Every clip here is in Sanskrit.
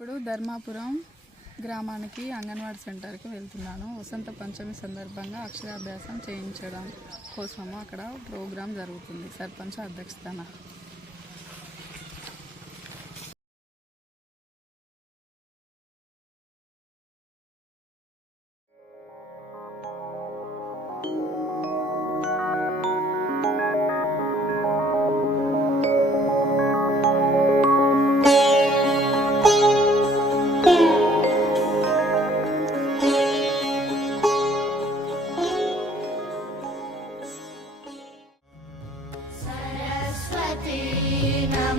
ఇప్పుడు ధర్మాపురం గ్రామానికి అంగన్వాడీ సెంటర్కి వెళ్తున్నాను. వసంత పంచమి సందర్భంగా అక్షరాభ్యాసం చేయించడం కోసము అక్కడ ప్రోగ్రాం జరుగుతుంది. సర్పంచ్ అధ్యక్షతన.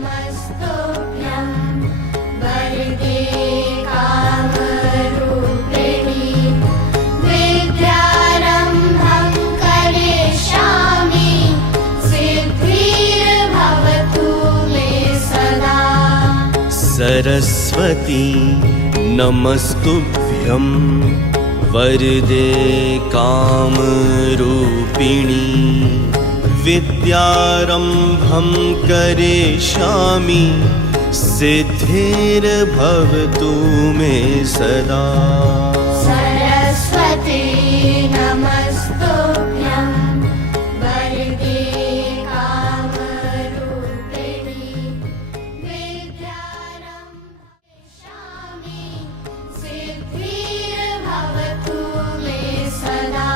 नमस्तुभ्यं वरदे कामरूपिणि विद्यारम्भं करिष्यामि सिद्धिर्भवतु मे सदा। सरस्वती नमस्तुभ्यं वरदे कामरूपिणि विद्यारम्भं करिष्यामि सिद्धिर्भवतु मे सदा। सरस्वती नमस्तुभ्यं वरदे कामरूपिणि विद्यारम्भं करिष्यामि सिद्धिर्भवतु मे सदा।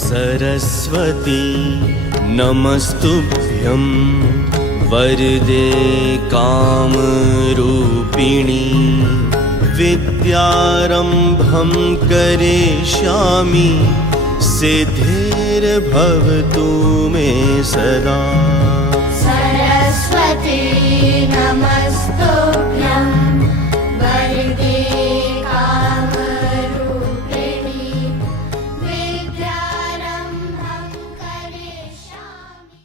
सरस्वती नमस्तुभ्यं वरदे कामरूपिणि विद्यारम्भं करिष्यामि सिद्धिर्भवतु मे सदा। सरस्वती नमस्तुभ्यं वरदे कामरूपिणि विद्यारम्भं करिष्यामि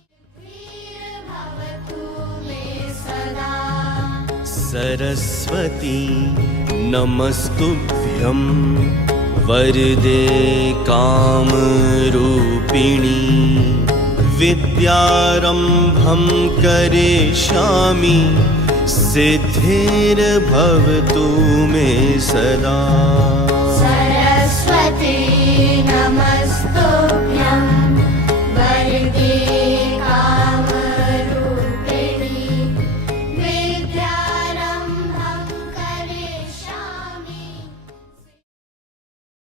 सिद्धिर्भवतु मे सदा। सरस्वती नमस्तुभ्यं वरदे कामरूपिणि विद्यारम्भं करिष्यामि सिद्धिर्भवतु मे सदा।